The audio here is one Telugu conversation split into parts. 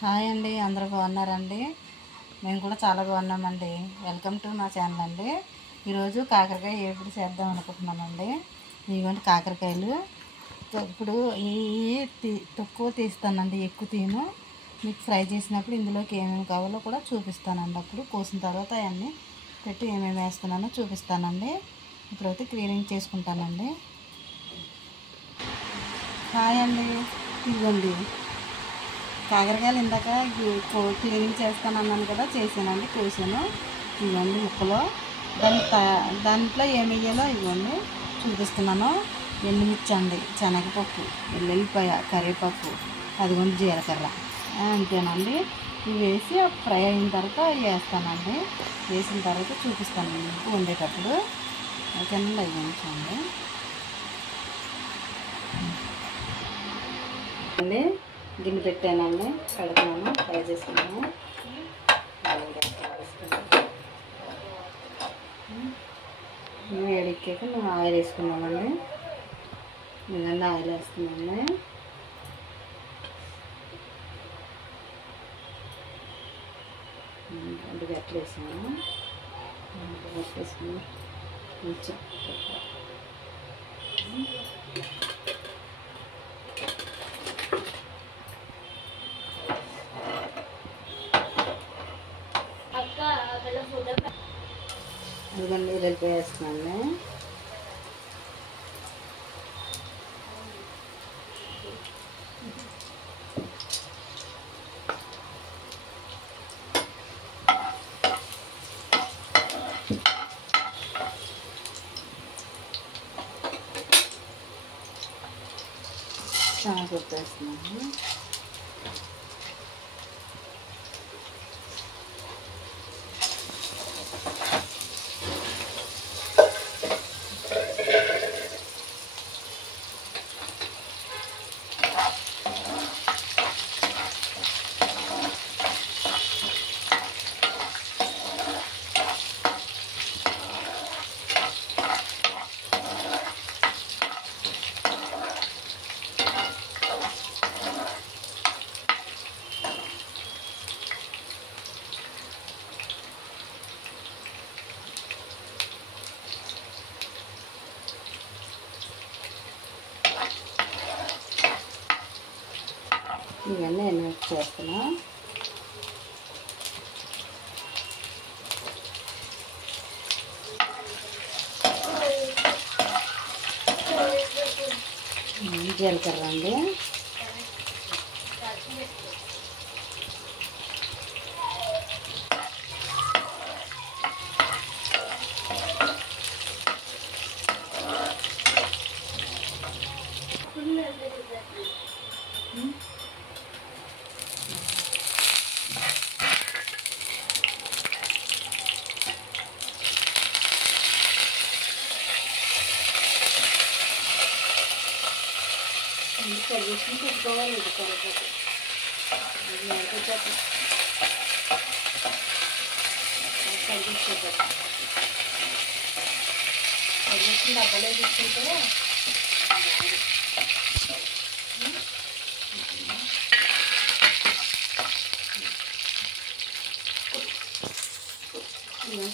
హాయ్ అండి, అందరూ బాగున్నారండి? మేము కూడా చాలా బాగున్నామండి. వెల్కమ్ టు మా ఛానల్ అండి. ఈరోజు కాకరకాయ ఏపుడు చేద్దాం అనుకుంటున్నామండి. ఇదిగోండి కాకరకాయలు. ఇప్పుడు తక్కువ తీస్తానండి, ఎక్కువ తీను. మీకు ఫ్రై చేసినప్పుడు ఇందులోకి ఏమేమి కావాలో కూడా చూపిస్తానండి. అప్పుడు కోసిన తర్వాత అవన్నీ పెట్టి ఏమేమి వేస్తున్నానో చూపిస్తానండి. ఇప్పుడైతే క్లీనింగ్ చేసుకుంటానండి. హాయ్ అండి, ఇదిగోండి కాకరకాయలు ఇందాక క్లీనింగ్ చేస్తానన్నాను కదా, చేసానండి, కోసాను. ఇవ్వండి ముక్కలు. దాంట్లో ఏమి వేయాలో ఇవ్వండి చూపిస్తున్నాను. ఎండుమిర్చి అండి, శనగపప్పు, వెల్లుల్లిపాయ, కరివేపాకు, అదిగోండి జీలకర్ర, అంతేనండి. ఇవి వేసి ఫ్రై అయిన తర్వాత వేస్తానండి. వేసిన తర్వాత చూపిస్తాను మీకు వండేటప్పుడు. ఓకేనండి, అవి ఉంచండి అండి. గిన్నె పెట్టానండి, కడుపున్నాను, ఫ్రై చేసుకున్నాము. వేడెక్కాక మేము ఆయిల్ వేసుకున్నామండి. ఇదండి ఆయిల్ వేస్తున్నామండి. రెండు గట్లు వేసాము. గట్లు వేసుకుని కొంచెం ఇదిగోండి ఉల్లిపాయ వేస్తున్నాను. శనగపప్పు వేస్తున్నాను. ఇవన్నీ నేను చేస్తున్నా. జీలకర్ర అండి, కరివేసి పెట్టుకోవాలి. ఇది కరివేపాకు కరివేసి డబ్బాలో తీసుకుంటే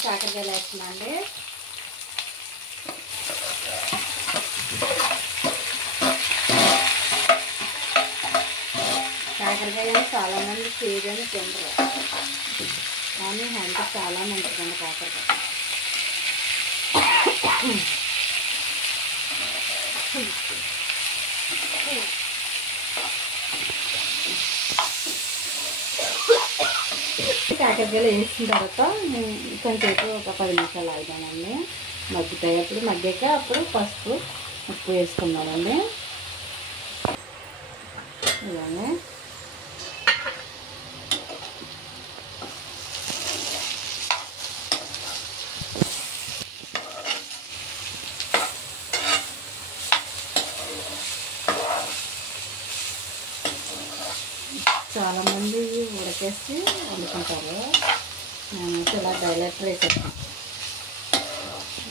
కాకరకాయలు వేస్తున్నా అండి. కాకరకాయ చాలామంది చేయదని తినరు, కానీ హెల్త్ చాలా మంచిదండి కాకరకాయ. కాకరకాయలు వేసిన తర్వాత కొంచెంసేపు ఒక 10 నిమిషాలు ఆగుతానండి. మగ్గుతాయి. అప్పుడు మగ్గాక అప్పుడు పసుపు, ఉప్పు వేసుకున్నానండి. ఇలానే చాలామంది ఉడకేసి వండుకుంటారు. నేను ఇలా డైరెక్ట్ వేసేస్తాను.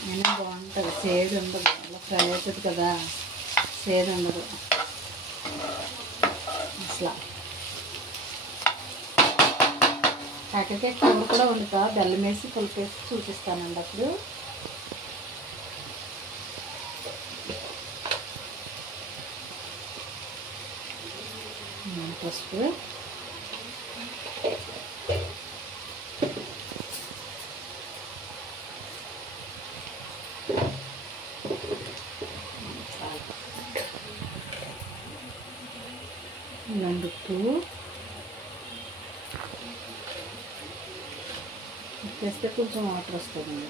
నేను బాగుంటుంది, చేదు ఉండదు. అలా ఫ్రై అవుతుంది కదా, చేదు ఉండదు అసలు. కాకరకాయ కూర కూడా వండుతా, బెల్లం వేసి పులుపు వేసి చూపిస్తానండి అప్పుడు. పసుపు, ఉప్పు వేస్తే కొంచెం వాటర్ వస్తుందండి.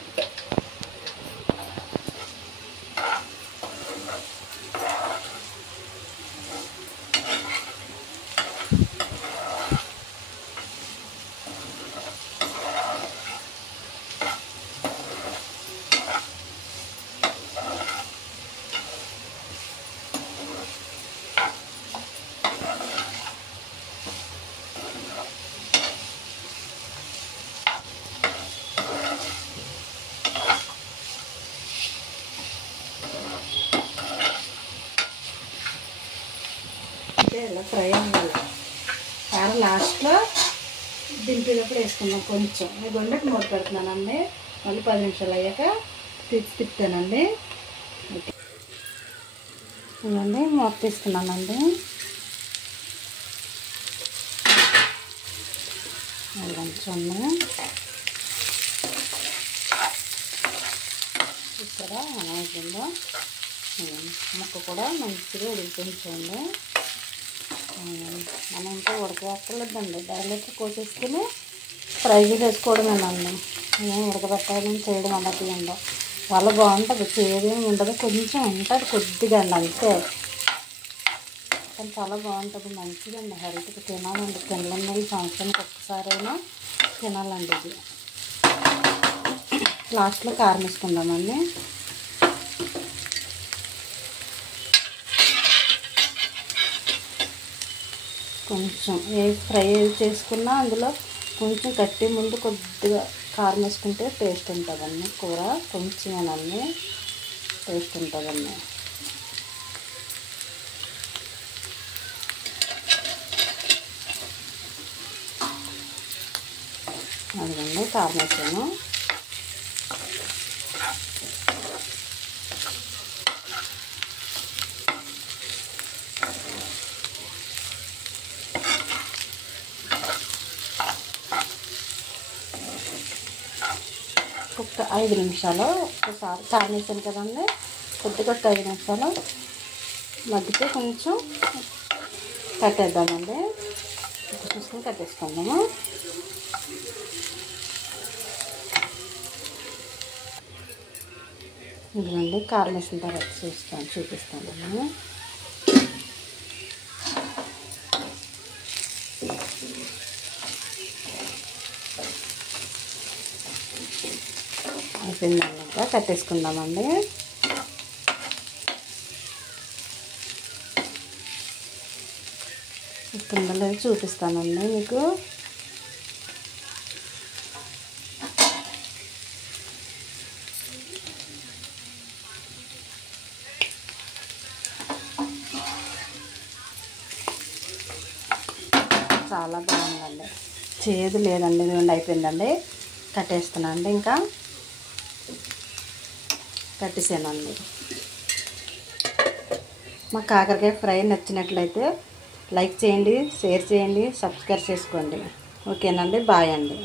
ఇలా ఫ్రై అవ్వాలి. కారం లాస్ట్లో దింపేటప్పుడు వేసుకుందాం కొంచెం. నేను గొండకి మూత పెడుతున్నానండి. మళ్ళీ 10 నిమిషాలు అయ్యాక తిప్పుతానండి. ఇదండి మూత తీసుకున్నానండి. కొంచెం ఇక్కడ అయిపోయిందో ముక్క కూడా మంచిగా ఉడికించండి. మనం ఇంకా ఉడకబెట్టలేదండి, డైరెక్ట్ కోసేసుకుని ఫ్రై చేసుకోవడమేనండి. మేము ఉడకబెట్టడం చేయడం అన్నది ఉండవు. వాళ్ళ బాగుంటుంది, చేయడం ఉండదు, కొంచెం ఉంటుంది కొద్దిగా అండి అంతే. కానీ చాలా బాగుంటుంది, మంచిదండి. హెల్త్కి తినాలండి. తినలేని సంవత్సరానికి ఒక్కసారైనా తినాలండి ఇది. లాస్ట్లో కారం వేసుకుందామండి. కొంచెం ఏ ఫ్రై చేసుకున్నా అందులో కొంచెం కట్టి ముందు కొద్దిగా కారం వేసుకుంటే టేస్ట్ ఉంటుందండి. కూర కొంచెమేనండి టేస్ట్ ఉంటుందండి. అదిగండి కారం వేసాను. ఒక 5 నిమిషాలు ఒకసారి కారం వేసాను కదండి, కొద్దిగా 5 నిమిషాలు మగ్గితే కొంచెం కట్టేద్దామండి. చూసుకొని కట్టేసుకుందాము. ఇదిగోండి కారం వేసిన తర్వాత చూపిస్తాను. అయిపోయిందన్నాక కట్టేసుకుందామండి. కిందలో చూపిస్తానండి మీకు. చాలా బాగుందండి, చేదు లేదండి. ఇదిగోండి అయిపోయిందండి, కట్టేస్తున్నానండి. ఇంకా కట్టేసానండి. మా కాకరకాయ ఫ్రై నచ్చినట్లయితే లైక్ చేయండి, షేర్ చేయండి, సబ్స్క్రైబ్ చేసుకోండి. ఓకేనండి, బాయ్ అండి.